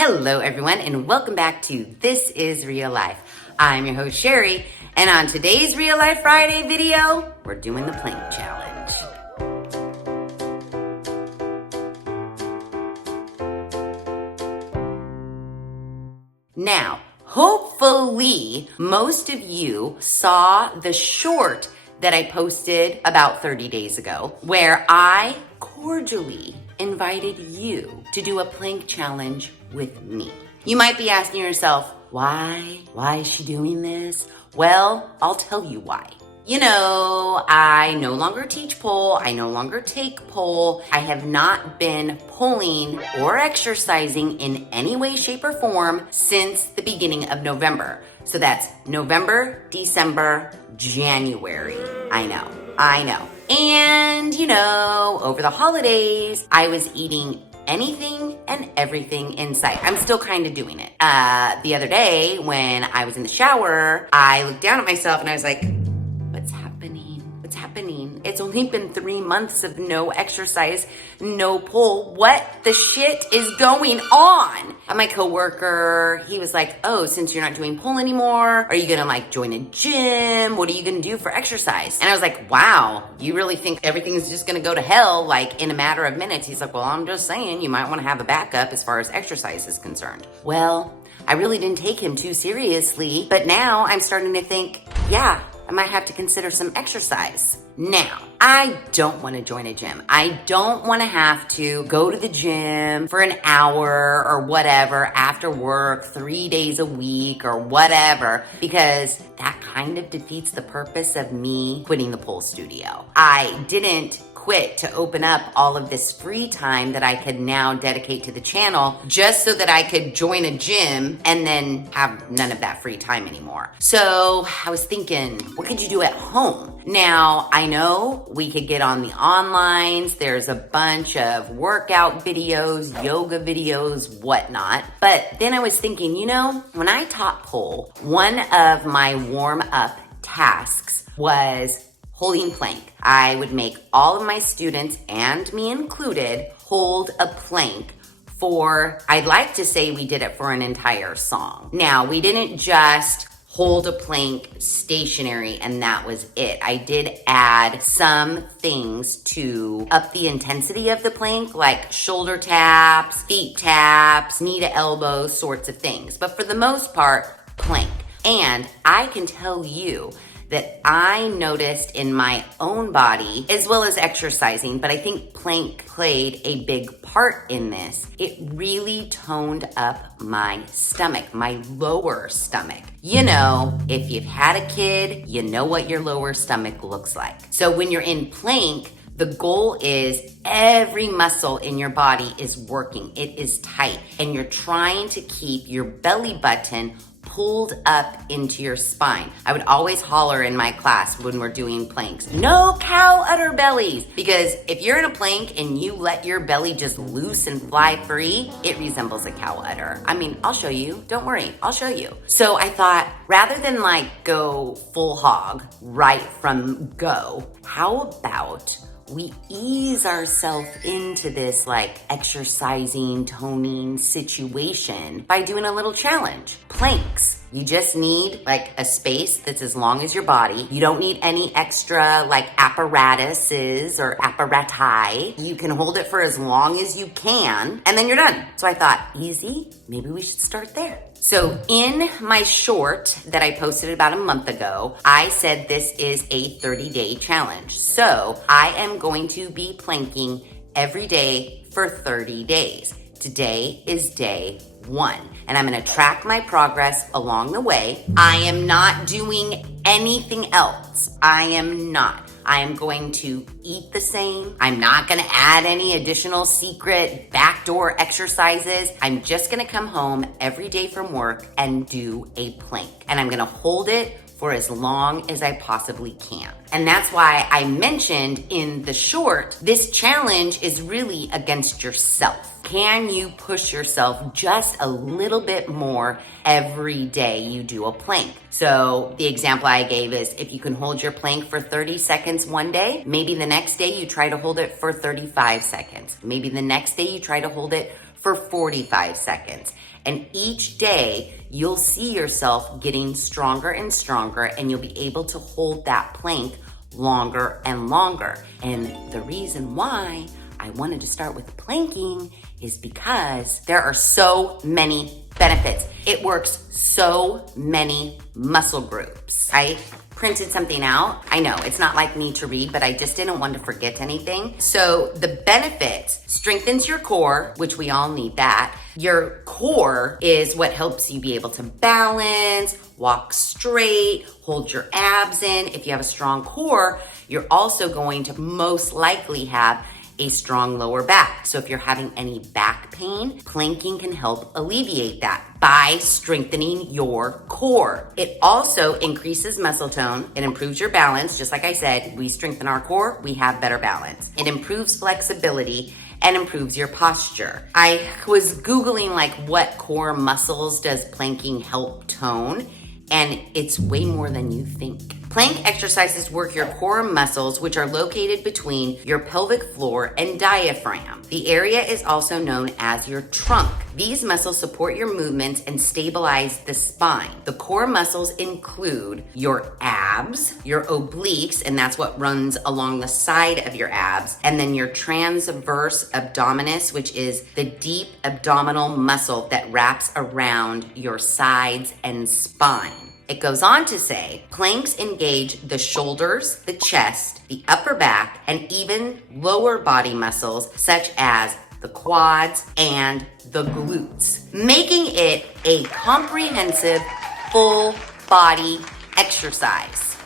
Hello everyone and welcome back to This is Real Life. I'm your host Sheri, and on today's Real Life Friday video, we're doing the plank challenge. Now, hopefully most of you saw the short that I posted about 30 days ago where I cordially invited you to do a plank challenge with me. You might be asking yourself, why? Why is she doing this? Well, I'll tell you why. You know, I no longer teach pole. I no longer take pole. I have not been pulling or exercising in any way, shape, or form since the beginning of November. So that's November, December, January. I know. And, you know, over the holidays, I was eating anything and everything in sight. I'm still kind of doing it. The other day when I was in the shower, I looked down at myself and I was like, what's happening? It's only been 3 months of no exercise, no pull. What the shit is going on? And my coworker, he was like, oh, since you're not doing pull anymore, are you gonna join a gym? What are you gonna do for exercise? And I was like, wow, you really think everything is just gonna go to hell in a matter of minutes? He's like, well, I'm just saying you might wanna have a backup as far as exercise is concerned. Well, I really didn't take him too seriously, but now I'm starting to think, yeah, I might have to consider some exercise. Now, I don't want to join a gym. I don't want to have to go to the gym for an hour or whatever after work, 3 days a week or whatever, because that kind of defeats the purpose of me quitting the pole studio. I didn't quit to open up all of this free time that I could now dedicate to the channel just so that I could join a gym and then have none of that free time anymore. So I was thinking, what could you do at home? Now, I know we could get on the onlines. There's a bunch of workout videos, yoga videos, whatnot. But then I was thinking, you know, when I taught pole, one of my warm-up tasks was holding plank. I would make all of my students, and me included, hold a plank for, I'd like to say we did it for an entire song. Now, we didn't just hold a plank stationary and that was it. I did add some things to up the intensity of the plank, like shoulder taps, feet taps, knee to elbow sorts of things. But for the most part, plank. And I can tell you that I noticed in my own body, as well as exercising, but I think plank played a big part in this. It really toned up my stomach, my lower stomach. You know, if you've had a kid, you know what your lower stomach looks like. So when you're in plank, the goal is every muscle in your body is working. It is tight, and you're trying to keep your belly button pulled up into your spine. I would always holler in my class when we're doing planks, no cow udder bellies, because if you're in a plank and you let your belly just loose and fly free, it resembles a cow udder. I mean, I'll show you. Don't worry, I'll show you. So I thought, rather than go full hog right from go, how about we ease ourselves into this exercising, toning situation by doing a little challenge. Planks. You just need a space that's as long as your body. You don't need any extra apparatuses or apparati. You can hold it for as long as you can, and then you're done. So I thought, easy, maybe we should start there. So in my short that I posted about a month ago, I said this is a 30-day challenge. So I am going to be planking every day for 30 days. Today is day 1, and I'm gonna track my progress along the way. I am not doing anything else. I am going to eat the same. I'm not gonna add any additional secret backdoor exercises. I'm just gonna come home every day from work and do a plank. And I'm gonna hold it for as long as I possibly can. And that's why I mentioned in the short, this challenge is really against yourself. Can you push yourself just a little bit more every day you do a plank? So the example I gave is if you can hold your plank for 30 seconds one day, maybe the next day you try to hold it for 35 seconds. Maybe the next day you try to hold it for 45 seconds. And each day, you'll see yourself getting stronger and stronger, and you'll be able to hold that plank longer and longer. And the reason why I wanted to start with planking is because there are so many benefits. It works so many muscle groups. I printed something out. I know it's not like me to read, but I just didn't want to forget anything. So the benefits: strengthens your core, which we all need that. Your core is what helps you be able to balance, walk straight, hold your abs in. If you have a strong core, you're also going to most likely have a strong lower back. So if you're having any back pain, planking can help alleviate that by strengthening your core. It also increases muscle tone. It improves your balance. Just like I said, we strengthen our core, we have better balance. It improves flexibility and improves your posture. I was Googling like what core muscles does planking help tone, and it's way more than you think. Plank exercises work your core muscles, which are located between your pelvic floor and diaphragm. The area is also known as your trunk. These muscles support your movements and stabilize the spine. The core muscles include your abs, your obliques, and that's what runs along the side of your abs, and then your transverse abdominis, which is the deep abdominal muscle that wraps around your sides and spine. It goes on to say, planks engage the shoulders, the chest, the upper back, and even lower body muscles such as the quads and the glutes, making it a comprehensive full body exercise.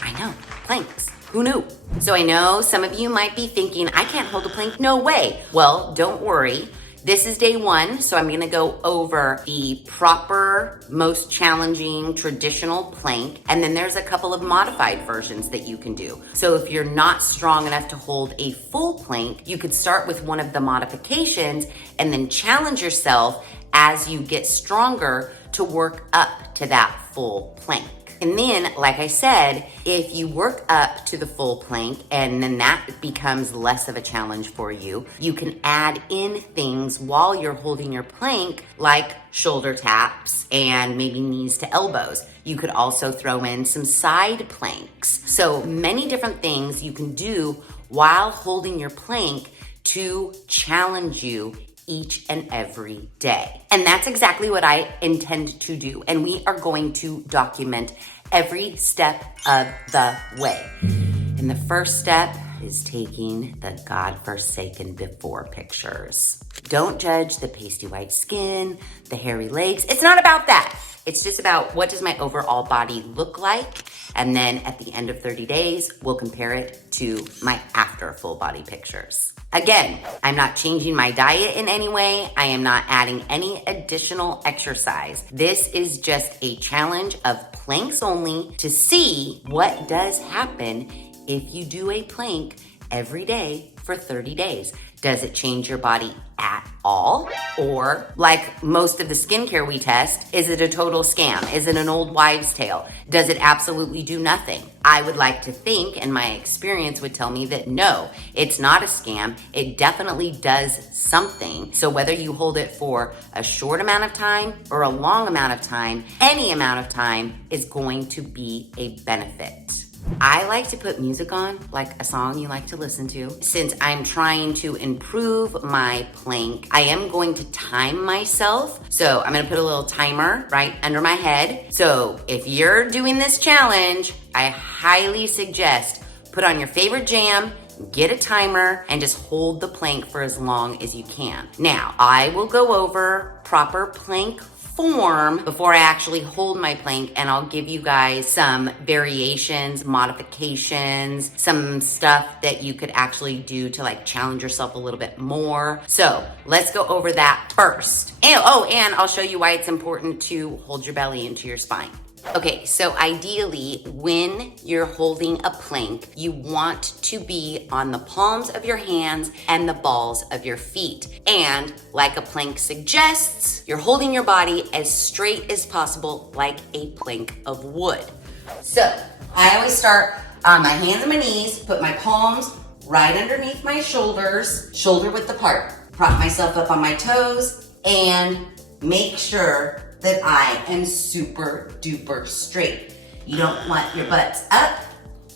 I know, planks. Who knew? So I know some of you might be thinking, I can't hold a plank, no way. Well, don't worry. This is day one, so I'm gonna go over the proper, most challenging, traditional plank, and then there's a couple of modified versions that you can do. So if you're not strong enough to hold a full plank, you could start with one of the modifications and then challenge yourself as you get stronger to work up to that full plank. And then, like I said, if you work up to the full plank and then that becomes less of a challenge for you, you can add in things while you're holding your plank, like shoulder taps and maybe knees to elbows. You could also throw in some side planks. So many different things you can do while holding your plank to challenge you each and every day. And that's exactly what I intend to do. And we are going to document every step of the way. And the first step is taking the God-forsaken before pictures. Don't judge the pasty white skin, the hairy legs. It's not about that. It's just about what does my overall body look like? And then at the end of 30 days, we'll compare it to my after full body pictures. Again, I'm not changing my diet in any way. I am not adding any additional exercise. This is just a challenge of planks only to see what does happen if you do a plank every day for 30 days. Does it change your body at all? Or like most of the skincare we test, is it a total scam? Is it an old wives' tale? Does it absolutely do nothing? I would like to think, and my experience would tell me that no, it's not a scam. It definitely does something. So whether you hold it for a short amount of time or a long amount of time, any amount of time is going to be a benefit. I like to put music on, like a song you like to listen to. Since I'm trying to improve my plank, I am going to time myself. So I'm gonna put a little timer right under my head. So if you're doing this challenge, I highly suggest put on your favorite jam, get a timer, and just hold the plank for as long as you can. Now, I will go over proper plank form before I actually hold my plank, and I'll give you guys some variations, modifications, some stuff that you could actually do to like challenge yourself a little bit more. So let's go over that first. And I'll show you why it's important to hold your belly into your spine. Okay, so ideally, when you're holding a plank, you want to be on the palms of your hands and the balls of your feet. And like a plank suggests, you're holding your body as straight as possible, like a plank of wood. So I always start on my hands and my knees, put my palms right underneath my shoulders, shoulder width apart. prop myself up on my toes, and make sure that I am super duper straight. You don't want your butts up,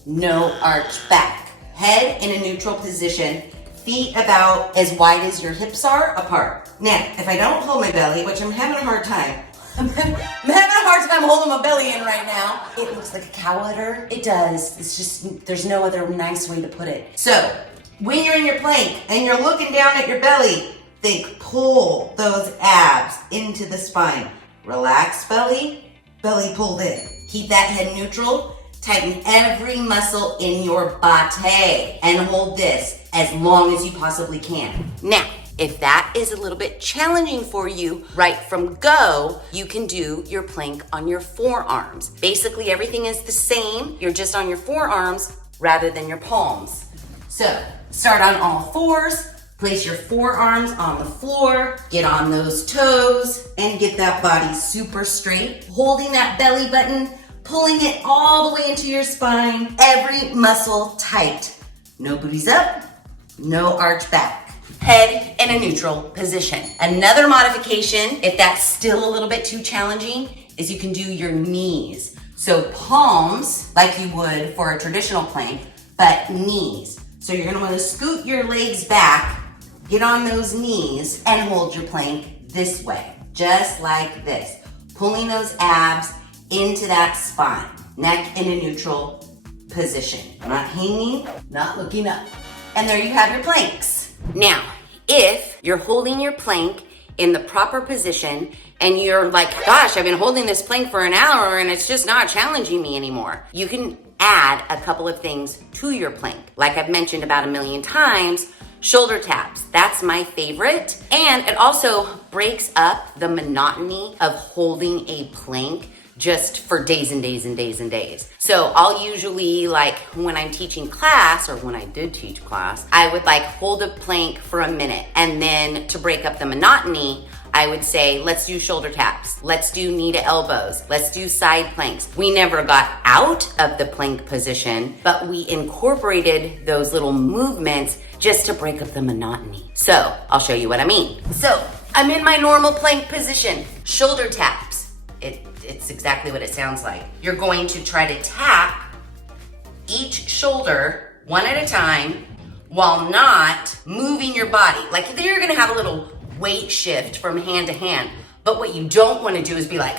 no arch back. Head in a neutral position, feet about as wide as your hips are apart. Now, if I don't hold my belly, which I'm having a hard time, I'm having a hard time holding my belly in right now. It looks like a cow udder. It does. It's just, there's no other nice way to put it. So, when you're in your plank and you're looking down at your belly, think pull those abs into the spine. Relax belly, belly pulled in. Keep that head neutral. Tighten every muscle in your body and hold this as long as you possibly can. Now, if that is a little bit challenging for you, right from go, you can do your plank on your forearms. Basically, everything is the same. You're just on your forearms rather than your palms. So, start on all fours, place your forearms on the floor, get on those toes, and get that body super straight. Holding that belly button, pulling it all the way into your spine, every muscle tight. No booties up, no arch back. Head in a neutral position. Another modification, if that's still a little bit too challenging, is you can do your knees. So palms, like you would for a traditional plank, but knees. So you're gonna wanna scoot your legs back, get on those knees, and hold your plank this way, just like this. Pulling those abs into that spine. Neck in a neutral position. Not hanging, not looking up. And there you have your planks. Now, if you're holding your plank in the proper position and you're like, gosh, I've been holding this plank for an hour and it's just not challenging me anymore, you can add a couple of things to your plank. Like I've mentioned about 1,000,000 times, shoulder taps. That's my favorite. And it also breaks up the monotony of holding a plank just for days and days and days and days. So I'll usually, like when I'm teaching class, or when I did teach class, I would like hold a plank for a minute, and then to break up the monotony, I would say, let's do shoulder taps, let's do knee to elbows, let's do side planks. We never got out of the plank position, but we incorporated those little movements just to break up the monotony. So I'll show you what I mean. So I'm in my normal plank position, shoulder taps. It's exactly what it sounds like. You're going to try to tap each shoulder one at a time while not moving your body. Like you're gonna have a little weight shift from hand to hand, but what you don't wanna do is be like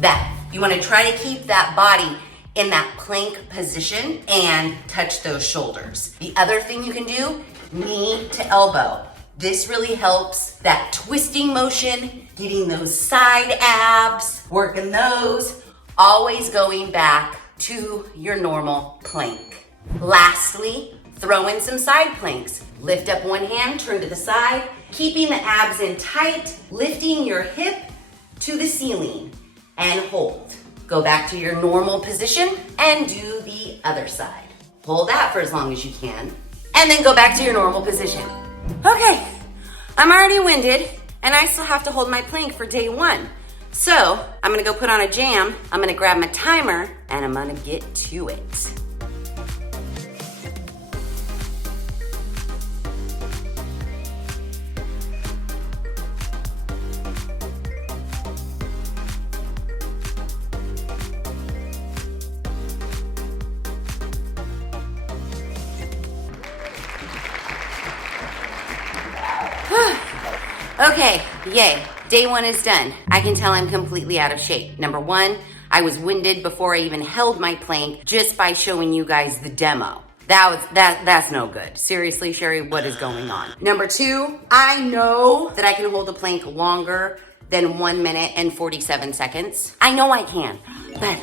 that. You wanna try to keep that body in that plank position and touch those shoulders. The other thing you can do, knee to elbow. This really helps that twisting motion, getting those side abs, working those, always going back to your normal plank. Lastly, throw in some side planks. Lift up one hand, turn to the side, keeping the abs in tight, lifting your hip to the ceiling, and hold. Go back to your normal position and do the other side. Hold that for as long as you can, and then go back to your normal position. Okay, I'm already winded, and I still have to hold my plank for day one. So I'm gonna go put on a jam, I'm gonna grab my timer, and I'm gonna get to it. Okay, yay, day one is done. I can tell I'm completely out of shape. Number one, I was winded before I even held my plank just by showing you guys the demo. That's no good. Seriously, Sheri, what is going on? Number two, I know that I can hold a plank longer than 1 minute and 47 seconds. I know I can, but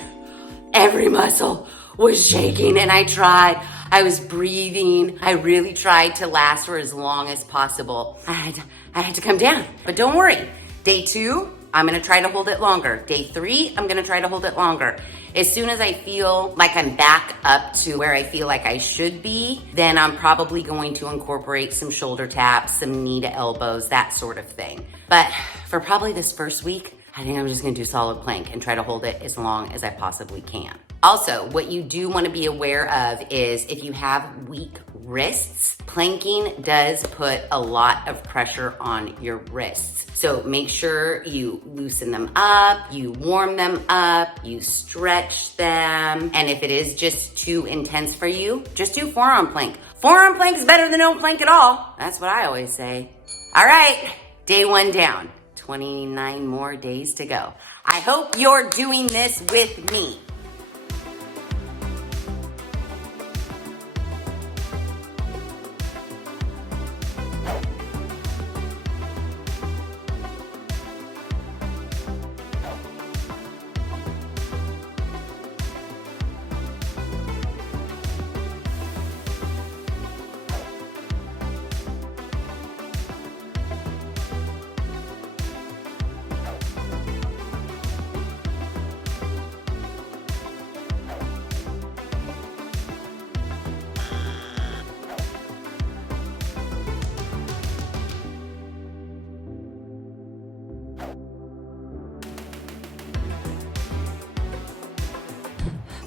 every muscle was shaking and I tried. I was breathing. I really tried to last for as long as possible. I had to come down, but don't worry. Day two, I'm gonna try to hold it longer. Day three, I'm gonna try to hold it longer. As soon as I feel like I'm back up to where I feel like I should be, then I'm probably going to incorporate some shoulder taps, some knee to elbows, that sort of thing. But for probably this first week, I think I'm just gonna do solid plank and try to hold it as long as I possibly can. Also, what you do want to be aware of is if you have weak wrists. Planking does put a lot of pressure on your wrists. So make sure you loosen them up, you warm them up, you stretch them. And if it is just too intense for you, just do forearm plank. Forearm plank is better than no plank at all. That's what I always say. All right, day 1 down. 29 more days to go. I hope you're doing this with me.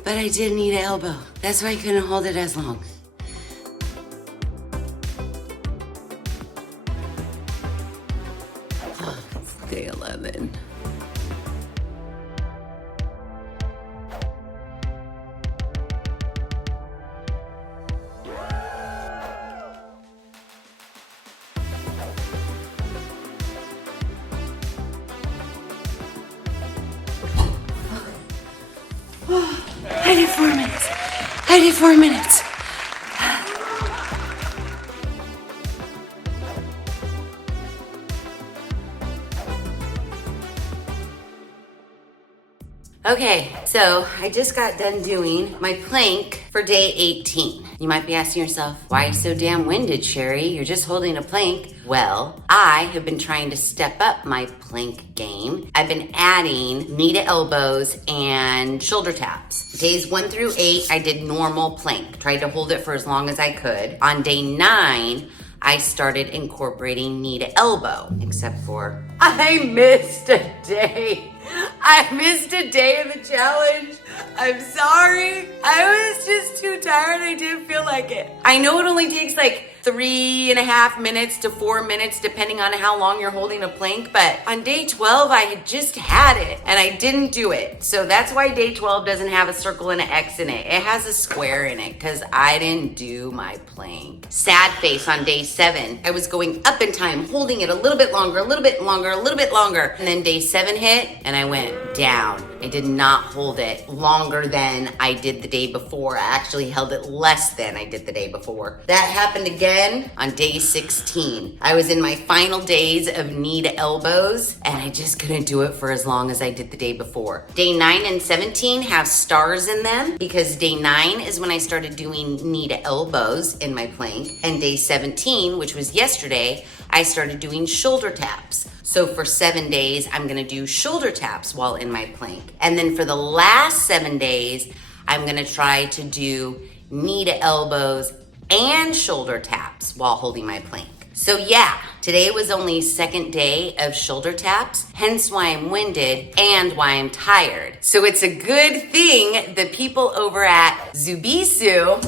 But I did need an elbow. That's why I couldn't hold it as long. Oh, it's day 11. I did 4 minutes. I did 4 minutes. Okay, so I just got done doing my plank for day 18. You might be asking yourself, why are you so damn winded, Sheri? You're just holding a plank. Well, I have been trying to step up my plank game. I've been adding knee to elbows and shoulder taps. Days 1 through 8, I did normal plank. Tried to hold it for as long as I could. On day 9, I started incorporating knee to elbow, except for I missed a day. I missed a day of the challenge. I'm sorry. I was just too tired. I didn't feel like it. I know it only takes like 3.5 minutes to 4 minutes, depending on how long you're holding a plank. But on day 12, I had just had it and I didn't do it. So that's why day 12 doesn't have a circle and an X in it. It has a square in it because I didn't do my plank. Sad face on day 7. I was going up in time, holding it a little bit longer, a little bit longer, a little bit longer. And then day 7 hit and I went down. I did not hold it longer than I did the day before. I actually held it less than I did the day before. That happened again on day 16. I was in my final days of knee to elbows and I just couldn't do it for as long as I did the day before. Day 9 and 17 have stars in them because day 9 is when I started doing knee to elbows in my plank, and day 17, which was yesterday, I started doing shoulder taps. So for 7 days, I'm gonna do shoulder taps while in my plank. And then for the last 7 days, I'm gonna try to do knee to elbows and shoulder taps while holding my plank. So yeah, today was only 2nd day of shoulder taps, hence why I'm winded and why I'm tired. So it's a good thing the people over at Zubisu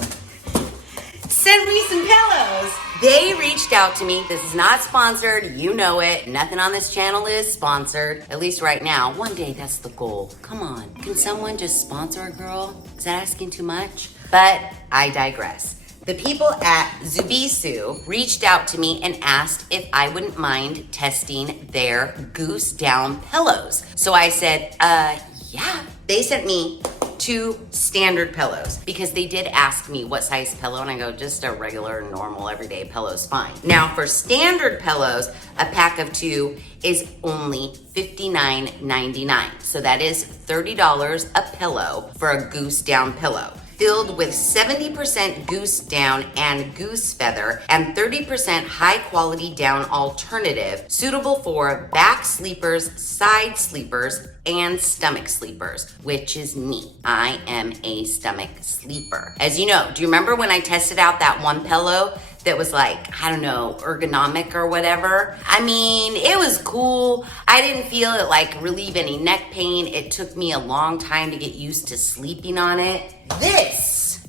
sent me some pillows. They reached out to me. This is not sponsored. You know it. Nothing on this channel is sponsored, at least right now. One day, that's the goal. Come on. Can someone just sponsor a girl? Is that asking too much? But I digress. The people at Zubisu reached out to me and asked if I wouldn't mind testing their Goose down pillows. So I said, yeah. They sent me 2 standard pillows because they did ask me what size pillow, and I go, just a regular, normal, everyday pillow's fine. Now for standard pillows, a pack of 2 is only $59.99. So that is $30 a pillow for a Goose down pillow, filled with 70% goose down and goose feather and 30% high quality down alternative, suitable for back sleepers, side sleepers, and stomach sleepers, which is me. I am a stomach sleeper. As you know, do you remember when I tested out that one pillow that was like, I don't know, ergonomic or whatever? I mean, it was cool. I didn't feel it like relieve any neck pain. It took me a long time to get used to sleeping on it. This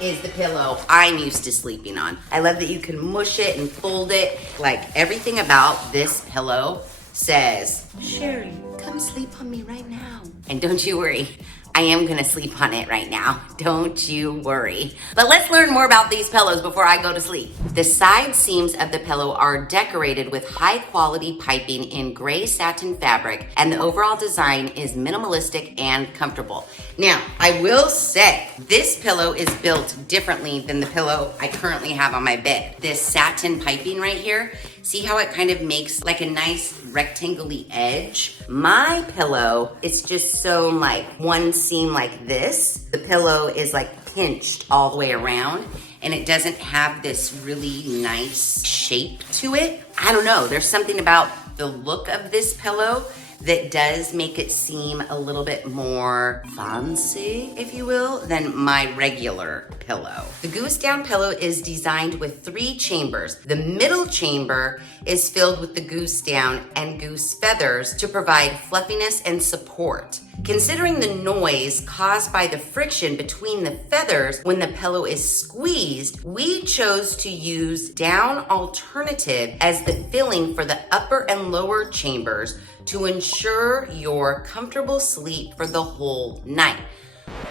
is the pillow I'm used to sleeping on. I love that you can mush it and fold it. Like everything about this pillow says, Sheri, come sleep on me right now. And don't you worry, I am gonna sleep on it right now. Don't you worry. But let's learn more about these pillows before I go to sleep. The side seams of the pillow are decorated with high quality piping in gray satin fabric, and the overall design is minimalistic and comfortable. Now, I will say, this pillow is built differently than the pillow I currently have on my bed. This satin piping right here, see how it kind of makes like a nice rectangle-y edge? My pillow is just sewn like one seam like this. The pillow is like pinched all the way around, and it doesn't have this really nice shape to it. I don't know, there's something about the look of this pillow that does make it seem a little bit more fancy, if you will, than my regular pillow. The Goose Down pillow is designed with 3 chambers. The middle chamber is filled with the Goose Down and Goose feathers to provide fluffiness and support. Considering the noise caused by the friction between the feathers when the pillow is squeezed, we chose to use down alternative as the filling for the upper and lower chambers to ensure your comfortable sleep for the whole night.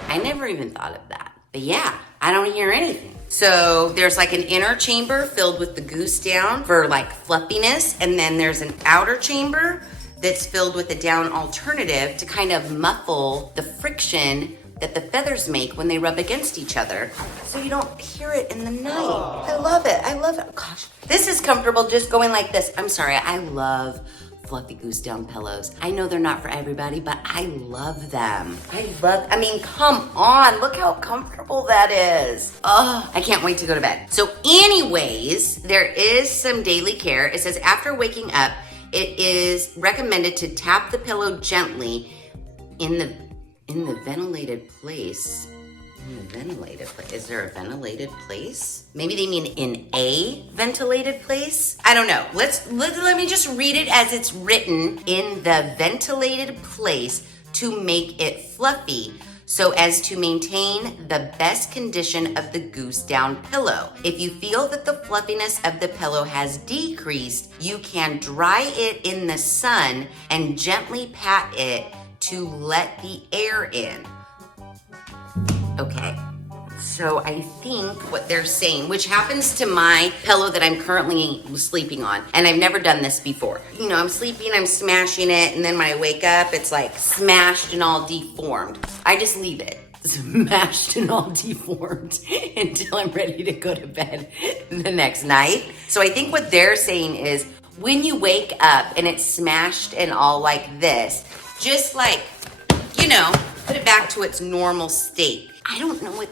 I never even thought of that. But yeah, I don't hear anything. So there's like an inner chamber filled with the Goose Down for like fluffiness, and then there's an outer chamber that's filled with a down alternative to kind of muffle the friction that the feathers make when they rub against each other, so you don't hear it in the night. I love it, I love it. Gosh, this is comfortable just going like this. I'm sorry, I love fluffy Goose Down pillows. I know they're not for everybody, but I love them. I mean, come on, look how comfortable that is. Oh, I can't wait to go to bed. So anyways, there is some daily care. It says after waking up, it is recommended to tap the pillow gently in the ventilated place. In the ventilated place. Is there a ventilated place? Maybe they mean in a ventilated place? I don't know. Let me just read it as it's written. In the ventilated place to make it fluffy, so as to maintain the best condition of the Goose Down pillow. If you feel that the fluffiness of the pillow has decreased, you can dry it in the sun and gently pat it to let the air in. Okay, so I think what they're saying, which happens to my pillow that I'm currently sleeping on, and I've never done this before. You know, I'm sleeping, I'm smashing it, and then when I wake up, it's like smashed and all deformed. I just leave it smashed and all deformed until I'm ready to go to bed the next night. So I think what they're saying is when you wake up and it's smashed and all like this, just like, you know, put it back to its normal state. I don't know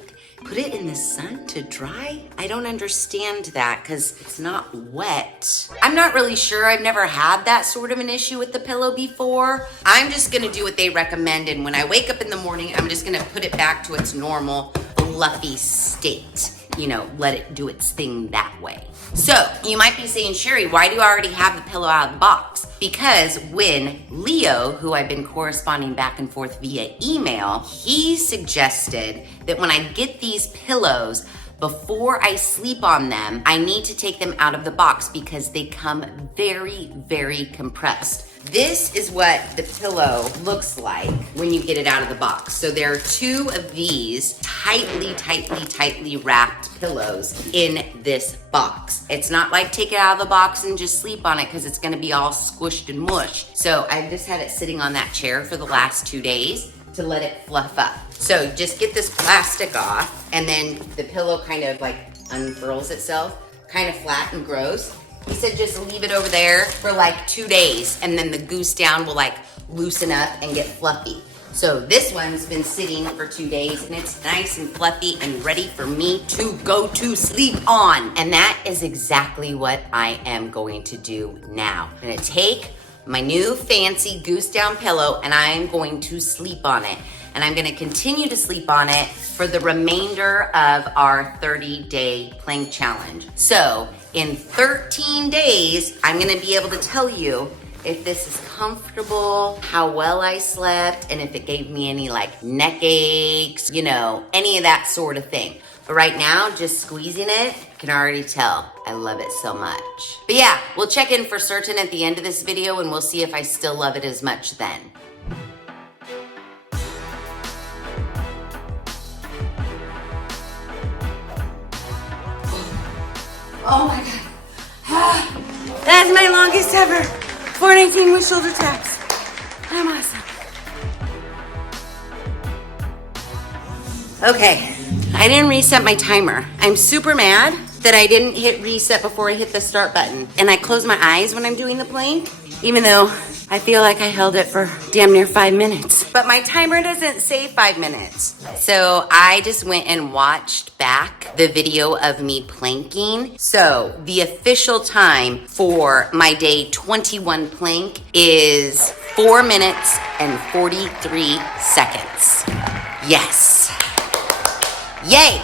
put it in the sun to dry? I don't understand that because it's not wet. I'm not really sure. I've never had that sort of an issue with the pillow before. I'm just gonna do what they recommend, and when I wake up in the morning, I'm just gonna put it back to its normal fluffy state. You know, let it do its thing that way. So you might be saying, Sheri, why do you already have the pillow out of the box? Because when Leo, who I've been corresponding back and forth via email, he suggested that when I get these pillows, before I sleep on them, I need to take them out of the box because they come very, very compressed. This is what the pillow looks like when you get it out of the box. So there are 2 of these tightly wrapped pillows in this box. It's not like take it out of the box and just sleep on it because it's gonna be all squished and mushed. So I've just had it sitting on that chair for the last 2 days to let it fluff up. So just get this plastic off, and then the pillow kind of like unfurls itself, kind of flat and grows. He said just leave it over there for like 2 days, and then the Goose Down will like loosen up and get fluffy. So this one's been sitting for 2 days, and it's nice and fluffy and ready for me to go to sleep on. And that is exactly what I am going to do now. I'm gonna take my new fancy Goose Down pillow, and I'm going to sleep on it. And I'm gonna continue to sleep on it for the remainder of our 30-day plank challenge. So in 13 days, I'm gonna be able to tell you if this is comfortable, how well I slept, and if it gave me any like neck aches, you know, any of that sort of thing. But right now, just squeezing it, I can already tell I love it so much. But yeah, we'll check in for certain at the end of this video and we'll see if I still love it as much then. Oh my God. That's my longest ever. 419 with shoulder taps. I'm awesome. Okay, I didn't reset my timer. I'm super mad that I didn't hit reset before I hit the start button. And I close my eyes when I'm doing the plank, even though I feel like I held it for damn near 5 minutes. But my timer doesn't say 5 minutes. So I just went and watched back the video of me planking. So the official time for my day 21 plank is 4 minutes and 43 seconds. Yes. Yay!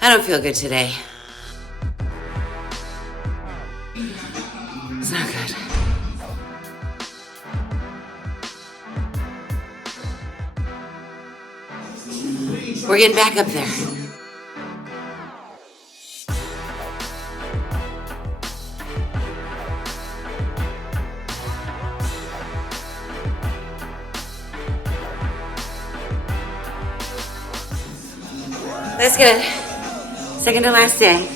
I don't feel good today. It's not good. We're getting back up there. That's good. Second to last day.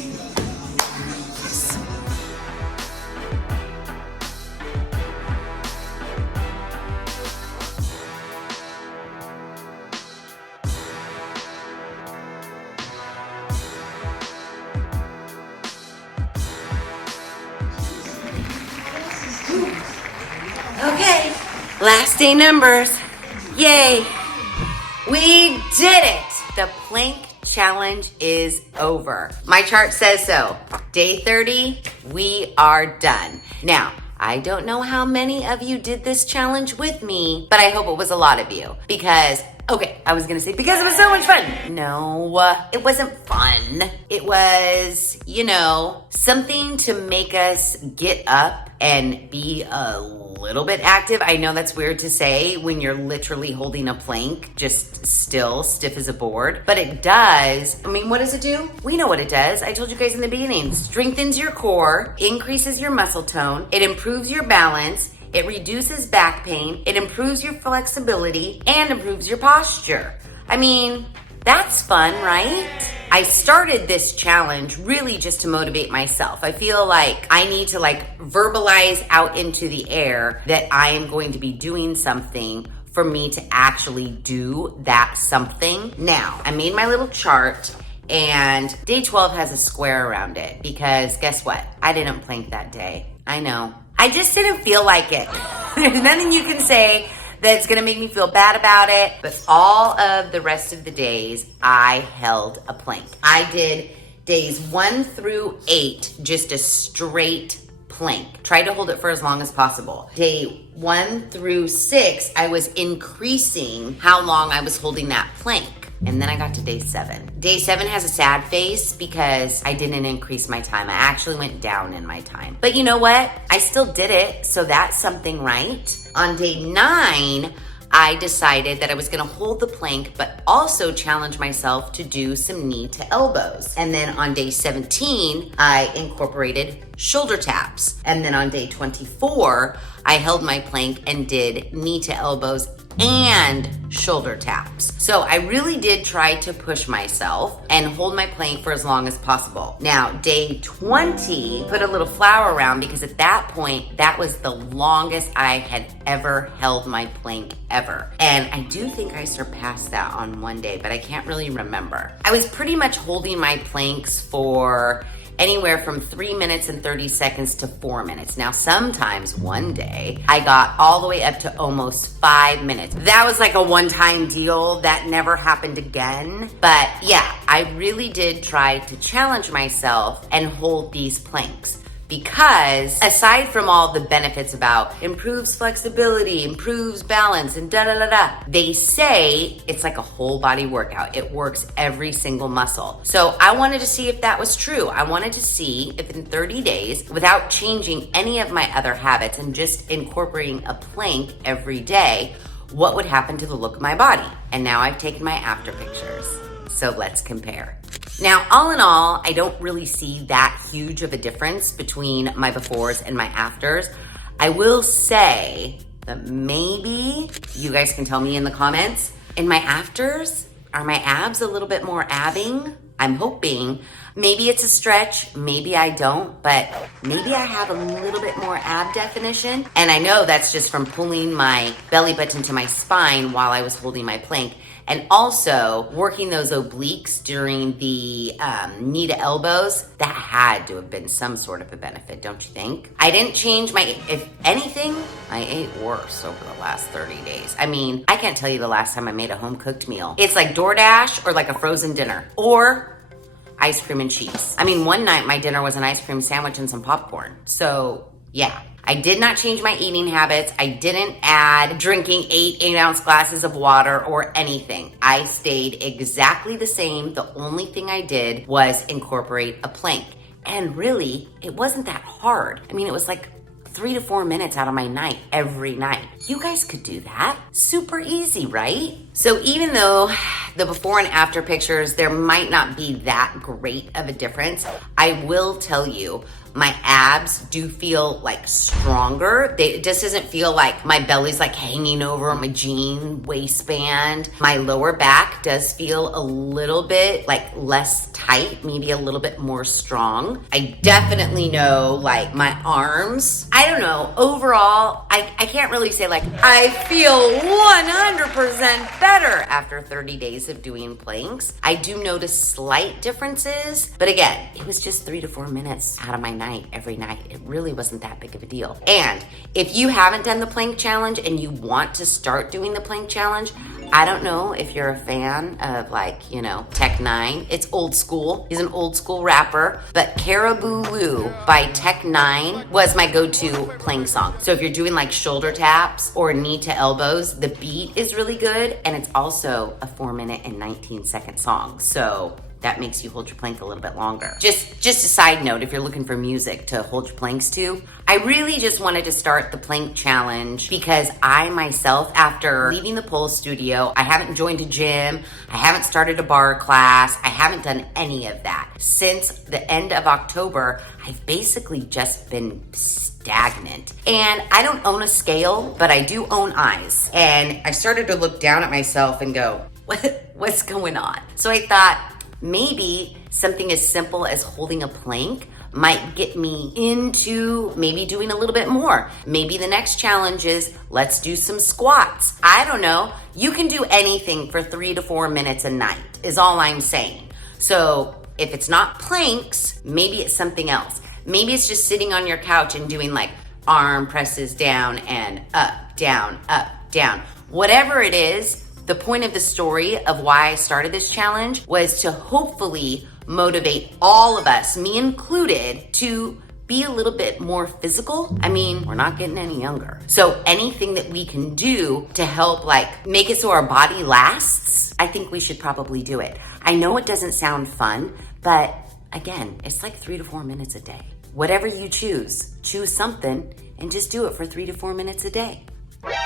Okay, last day numbers. Yay, we did it. The plank challenge is over. My chart says so. Day 30, we are done. Now, I don't know how many of you did this challenge with me, but I hope it was a lot of you because, okay, I was gonna say because it was so much fun. No, it wasn't fun. It was, something to make us get up and be a little bit active. I know that's weird to say when you're literally holding a plank, just still stiff as a board, but it does. I mean, what does it do? We know what it does. I told you guys in the beginning, strengthens your core, increases your muscle tone, it improves your balance, it reduces back pain, it improves your flexibility, and improves your posture. I mean, that's fun, right? I started this challenge really just to motivate myself. I feel like I need to verbalize out into the air that I am going to be doing something for me to actually do that something. Now, I made my little chart and day 12 has a square around it because guess what? I didn't plank that day. I know. I just didn't feel like it. There's nothing you can say that's gonna make me feel bad about it, but all of the rest of the days, I held a plank. I did days 1 through 8, just a straight plank. Tried to hold it for as long as possible. Day 1 through 6, I was increasing how long I was holding that plank. And then I got to day 7. Day 7 has a sad face because I didn't increase my time. I actually went down in my time. But you know what? I still did it, so that's something, right? On day 9, I decided that I was gonna hold the plank, but also challenge myself to do some knee to elbows. And then on day 17, I incorporated shoulder taps. And then on day 24, I held my plank and did knee to elbows and shoulder taps. So I really did try to push myself and hold my plank for as long as possible. Now, day 20, put a little flower around because at that point, that was the longest I had ever held my plank ever. And I do think I surpassed that on one day, but I can't really remember. I was pretty much holding my planks for anywhere from 3 minutes and 30 seconds to 4 minutes. Now, sometimes one day I got all the way up to almost 5 minutes. That was like a one-time deal that never happened again. But yeah, I really did try to challenge myself and hold these planks. Because aside from all the benefits about improves flexibility, improves balance, and da-da-da-da, they say it's like a whole body workout. It works every single muscle. So I wanted to see if that was true. I wanted to see if in 30 days, without changing any of my other habits and just incorporating a plank every day, what would happen to the look of my body. And now I've taken my after pictures. So let's compare. Now, all in all, I don't really see that huge of a difference between my befores and my afters. I will say that maybe you guys can tell me in the comments, in my afters, are my abs a little bit more abbing? I'm hoping. Maybe it's a stretch, maybe I don't, but maybe I have a little bit more ab definition. And I know that's just from pulling my belly button to my spine while I was holding my plank. And also working those obliques during the knee to elbows, that had to have been some sort of a benefit, don't you think? I didn't change if anything, I ate worse over the last 30 days. I mean, I can't tell you the last time I made a home cooked meal. It's like DoorDash or like a frozen dinner or ice cream and cheese. I mean, one night my dinner was an ice cream sandwich and some popcorn. So yeah. I did not change my eating habits. I didn't add drinking 8-ounce glasses of water or anything. I stayed exactly the same. The only thing I did was incorporate a plank. And really, it wasn't that hard. I mean, it was like 3 to 4 minutes out of my night every night. You guys could do that. Super easy, right? So even though the before and after pictures, there might not be that great of a difference, I will tell you, my abs do feel like stronger. It just doesn't feel like my belly's like hanging over my jean waistband. My lower back does feel a little bit like less tight, maybe a little bit more strong. I definitely know like my arms, I don't know, overall, I can't really say like I feel 100% better after 30 days of doing planks. I do notice slight differences, but again, it was just 3 to 4 minutes out of my night every night. It really wasn't that big of a deal. And if you haven't done the plank challenge and you want to start doing the plank challenge, I don't know if you're a fan of like, you know, Tech Nine. It's old school. He's an old school rapper, but Caribou Lou by Tech Nine was my go-to plank song. So if you're doing like shoulder taps or knee to elbows, the beat is really good. And it's also a 4-minute and 19-second song. So that makes you hold your plank a little bit longer. Just a side note, if you're looking for music to hold your planks to, I really just wanted to start the plank challenge because I myself, after leaving the pole studio, I haven't joined a gym, I haven't started a bar class, I haven't done any of that. Since the end of October, I've basically just been stagnant. And I don't own a scale, but I do own eyes. And I started to look down at myself and go, what's going on? So I thought, maybe something as simple as holding a plank might get me into maybe doing a little bit more. Maybe the next challenge is let's do some squats. I don't know. You can do anything for 3 to 4 minutes a night is all I'm saying. So if it's not planks, maybe it's something else. Maybe it's just sitting on your couch and doing like arm presses down and up, down, up, down. Whatever it is, the point of the story of why I started this challenge was to hopefully motivate all of us, me included, to be a little bit more physical. I mean, we're not getting any younger. So anything that we can do to help like make it so our body lasts, I think we should probably do it. I know it doesn't sound fun, but again, it's like 3 to 4 minutes a day. Whatever you choose something and just do it for 3 to 4 minutes a day.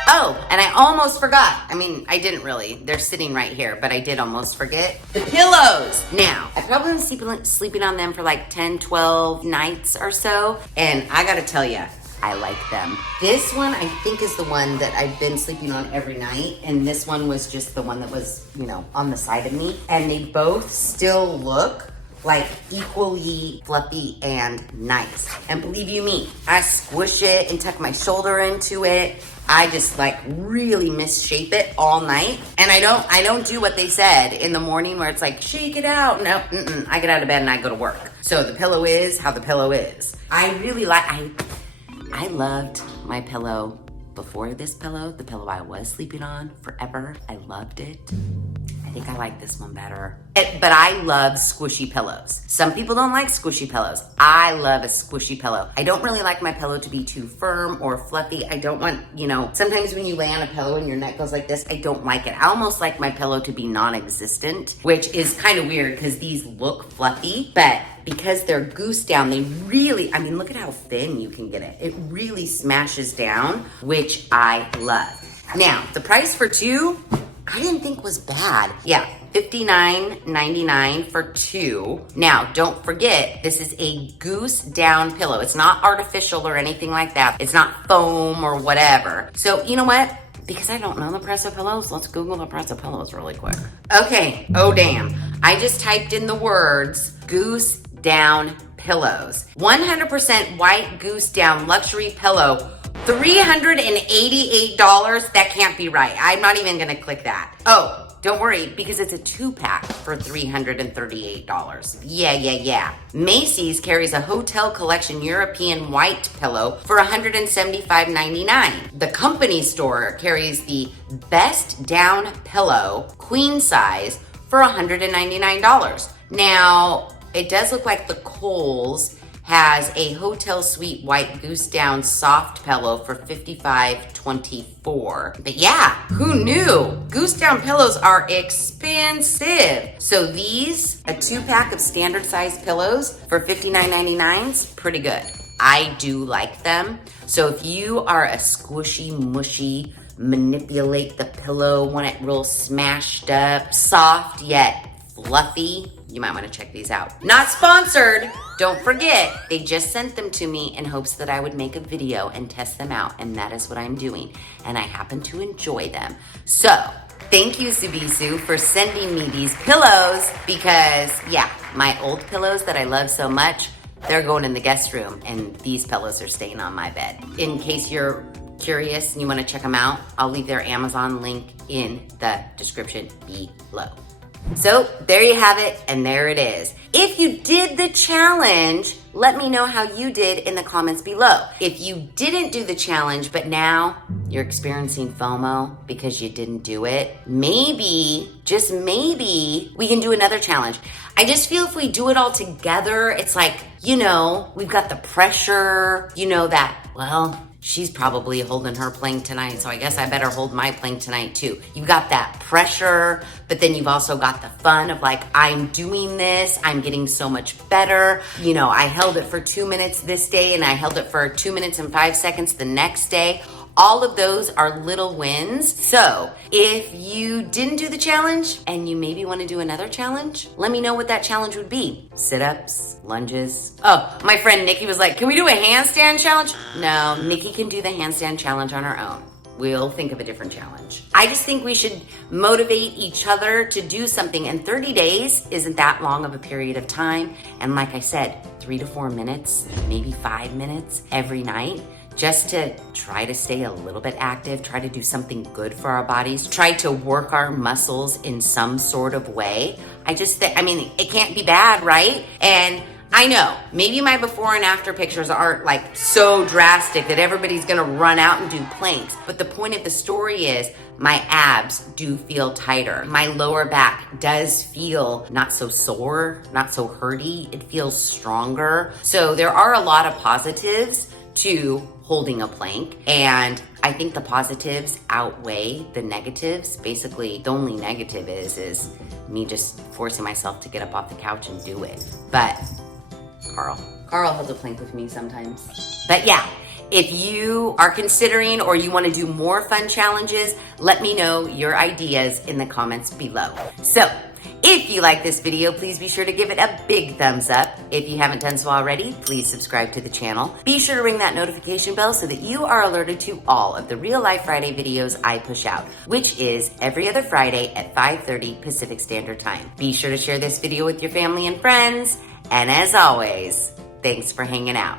Oh, and I almost forgot. I mean, I didn't really. They're sitting right here, but I did almost forget. The pillows. Now, I've probably been sleeping on them for like 10, 12 nights or so. And I gotta tell you, I like them. This one, I think, is the one that I've been sleeping on every night. And this one was just the one that was, you know, on the side of me. And they both still look like equally fluffy and nice. And believe you me, I squish it and tuck my shoulder into it. I just like really misshape it all night. And I don't do what they said in the morning where it's like, shake it out. No, I get out of bed and I go to work. So the pillow is how the pillow is. I really I loved my pillow before this pillow, the pillow I was sleeping on forever. I loved it. I think I like this one better. But I love squishy pillows. Some people don't like squishy pillows. I love a squishy pillow. I don't really like my pillow to be too firm or fluffy. I don't want, sometimes when you lay on a pillow and your neck goes like this, I don't like it. I almost like my pillow to be non-existent, which is kind of weird because these look fluffy, but because they're Goose down, they really, look at how thin you can get it. It really smashes down, which I love. Now, the price for two, I didn't think was bad. Yeah, $59.99 for two. Now, don't forget, this is a Goose down pillow. It's not artificial or anything like that. It's not foam or whatever. So, you know what? Because I don't know the price of pillows, let's Google the price of pillows really quick. Okay, oh damn. I just typed in the words Goose down pillows. 100% white Goose down luxury pillow. $388. That can't be right. I'm not even gonna click that. Oh, don't worry, because it's a 2-pack for $338. Yeah. Macy's carries a hotel collection European white pillow for $175.99. The company store carries the best down pillow, queen size, for $199. Now, it does look like the Kohl's has a hotel suite white Goose down soft pillow for $55.24. But yeah, who knew? Goose down pillows are expensive. So these, a 2-pack of standard size pillows for $59.99 is pretty good. I do like them. So if you are a squishy, mushy, manipulate the pillow, want it real smashed up, soft yet fluffy, you might want to check these out. Not sponsored. Don't forget, they just sent them to me in hopes that I would make a video and test them out, and that is what I'm doing. And I happen to enjoy them. So, thank you, Zubisu, for sending me these pillows because, yeah, my old pillows that I love so much, they're going in the guest room, and these pillows are staying on my bed. In case you're curious and you want to check them out, I'll leave their Amazon link in the description below. So there you have it, and there it is. If you did the challenge, let me know how you did in the comments below. If you didn't do the challenge, but now you're experiencing FOMO because you didn't do it, maybe, just maybe, we can do another challenge. I just feel if we do it all together, it's like, we've got the pressure, that, well, she's probably holding her plank tonight, so I guess I better hold my plank tonight too. You've got that pressure, but then you've also got the fun of like, I'm doing this, I'm getting so much better. I held it for 2 minutes this day and I held it for 2 minutes and 5 seconds the next day. All of those are little wins. So if you didn't do the challenge and you maybe want to do another challenge, let me know what that challenge would be. Sit-ups, lunges. Oh, my friend Nikki was like, can we do a handstand challenge? No, Nikki can do the handstand challenge on her own. We'll think of a different challenge. I just think we should motivate each other to do something. And 30 days isn't that long of a period of time. And like I said, 3 to 4 minutes, maybe 5 minutes every night, just to try to stay a little bit active, try to do something good for our bodies, try to work our muscles in some sort of way. It can't be bad, right? And I know, maybe my before and after pictures aren't like so drastic that everybody's gonna run out and do planks. But the point of the story is my abs do feel tighter. My lower back does feel not so sore, not so hurty. It feels stronger. So there are a lot of positives to holding a plank, and I think the positives outweigh the negatives. Basically, the only negative is me just forcing myself to get up off the couch and do it. But Carl holds a plank with me sometimes. But yeah, if you are considering or you want to do more fun challenges, let me know your ideas in the comments below. So if you like this video, please be sure to give it a big thumbs up. If you haven't done so already, please subscribe to the channel. Be sure to ring that notification bell so that you are alerted to all of the Real Life Friday videos I push out, which is every other Friday at 5:30 Pacific Standard Time. Be sure to share this video with your family and friends. And as always, thanks for hanging out.